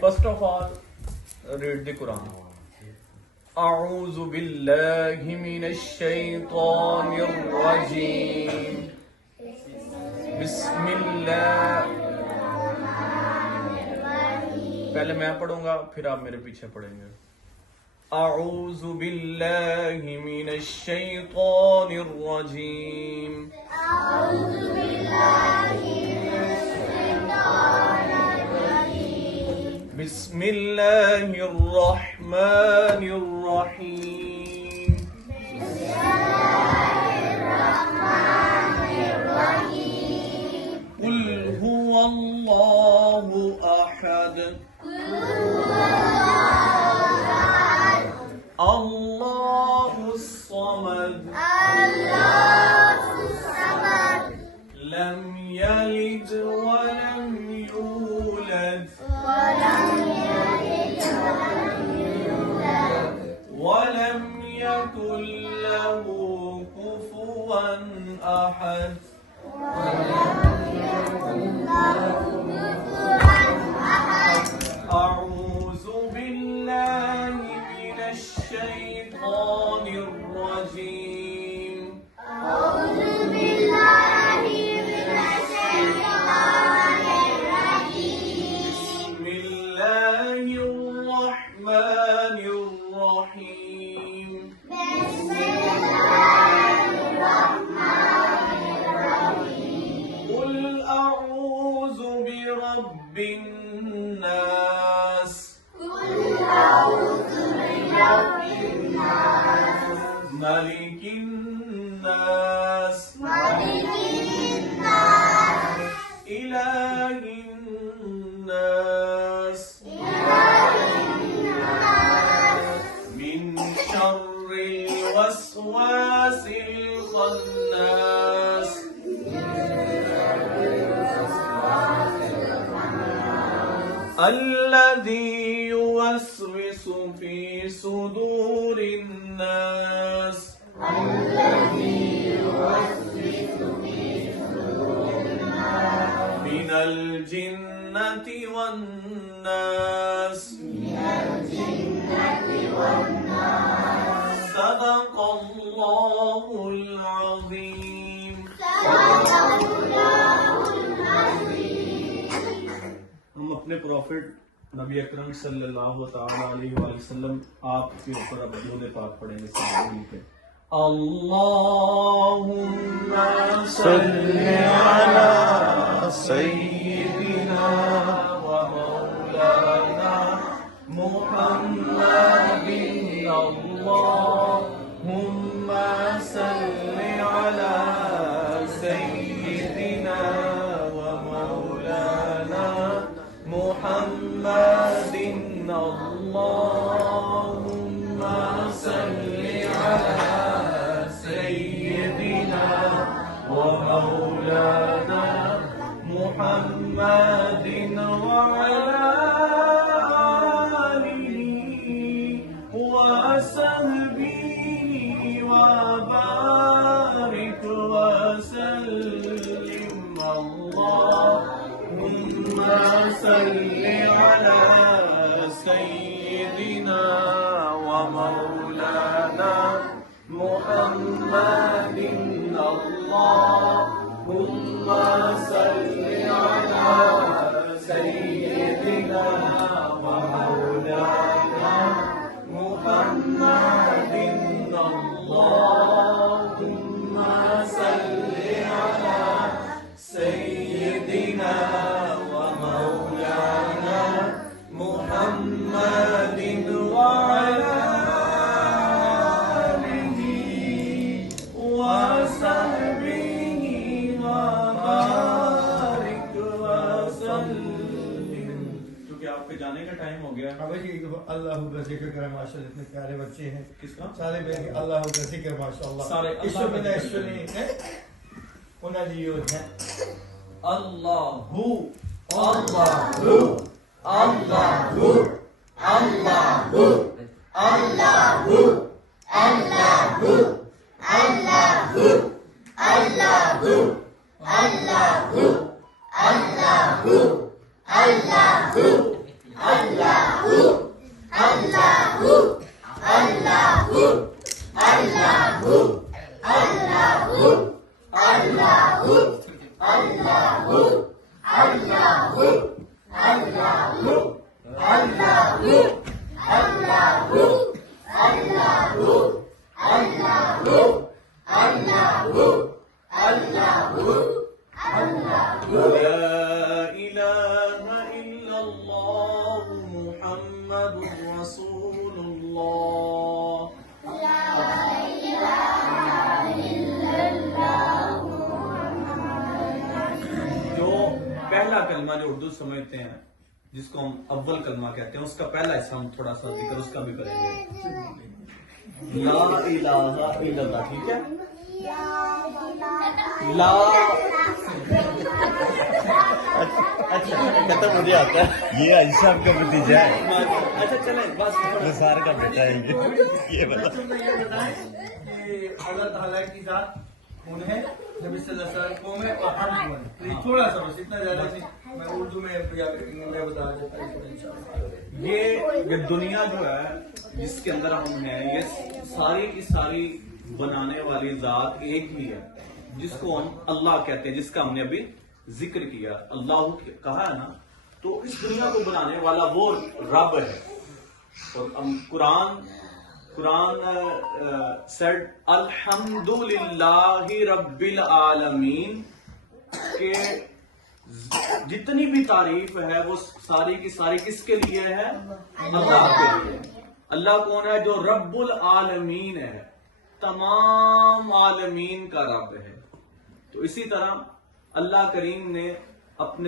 First of all, read the Quran. أعوذ بالله من الشيطان الرجيم. بسم الله. पहले मैं पढ़ूंगा फिर आप मेरे पीछे पढ़ेंगे. أعوذ بالله من الشيطان الرجيم. أعوذ بالله من الشيطان الرجيم. بسم الله الرحمن الرحيم. بسم الله الرحمن الرحيم. قل هو الله أحد. الله الصمد. الله الصمد. لم يلد ولم يولد. ولم يلد ولم يولد. ولم يكن له كفوا أحد. أعوذ بالله من الشيطان الرجيم. أعوذ بالله من الشيطان الرجيم. بسم الله الرحمن الرحيم. بسم الله الرحمن الرحيم. قل أعوذ برب الناس. قل أعوذ برب الناس. ملك الناس. ملك الناس. إله الناس. إله الناس. من شر الوسواس الخناس. الذي يوسوس في صدور الناس. الذي يوسوس في صدور الناس. من الجنة والناس. من الجنة والناس. صدق الله العظيم. صدق الله العظيم. हम अपने प्रॉफिट नबी अकरम सल्लल्लाहु ताला अलैहि वसल्लम आपके ऊपर अब दुरूद पाक पढ़ेंगे साथ मिलकर. अल्लाहुम्मा सल्लि अला सय्यिदिना व मौलाना मुहम्मदिन. अल्लाहुम्मा सल्लि अला सय्यिदिना व मौलाना मुहम्मदिन. अल्लाहुम्मा सल्लि अला सय्यिदिना व मौलाना मुहम्मदिन व अला आलिहि व सहबिहि व बारिक व सल्लिम. अल्लाहुम्मा सल्लि अला सय्यिदिना व मौलाना मुहम्मदिन. अल्लाहुम्मा सल्लि अला सय्यिदिना व मौलाना मुहम्मदिन. अल्लाहुम्मा सल्लि अला सय्यिदिना व मौलाना मुहम्मदिन व अला आलिहि व सहबिहि व बारिक व सल्लिम. क्योंकि आपके जाने का टाइम हो गया. अब जी अल्लाह का जिक्र करें माशाल्लाह. इतने प्यारे बच्चे हैं. किसका? सारे बहन अल्लाह का जिक्र माशाल्लाह. सारे ईश्वर बिना ईश्वर नहीं है. उन्हें जी है अल्लाहु अल्लाहु अल्लाहु अल्लाहु अल्लाहु अल्लाहु अल्लाहु अल्लाहु अल्लाहु अल्लाहु अल्लाहु अल्लाहु لا इलाहा इल्लल्लाह मुहम्मदुर रसूलुल्लाह। जो पहला कलमा जो उर्दू समझते हैं, जिसको हम अव्वल कलमा कहते हैं, उसका पहला हिस्सा हम थोड़ा सा जिक्र उसका भी करेंगे। ला इलाहा इल्लल्लाह, ठीक है। ला अच्छा कहता मुझे आता है। ये अजसाब का भतीजा है, अच्छा चले बस निसार का बेटा है ये बता। ये बताएं कि अल्लाह ताला की जात कौन है, नबी सल्लल्लाहु अलैहि वसल्लम कौन है और हम कौन है। तो ये थोड़ा सा बस, इतना ज्यादा नहीं, मैं उर्दू में या में बता देता हूं इंशाअल्लाह। ये दुनिया जो है जिसके अंदर हम हैं, ये सारी की सारी बनाने वाली जात एक ही है, जिसको हम अल्लाह कहते हैं, जिसका हमने अभी जिक्र किया। अल्लाह कहा है ना, तो इस दुनिया को बनाने वाला वो रब है। और कुरान सेड अल्हम्दुलिल्लाहि रब्बिल आलमीन के जितनी भी तारीफ है वो सारी की सारी किसके लिए है? अल्लाह के लिए। अल्लाह कौन है? जो रब्बुल आलमीन है, तमाम आलमीन का रब है। तो इसी तरह अल्लाह करीम ने अपने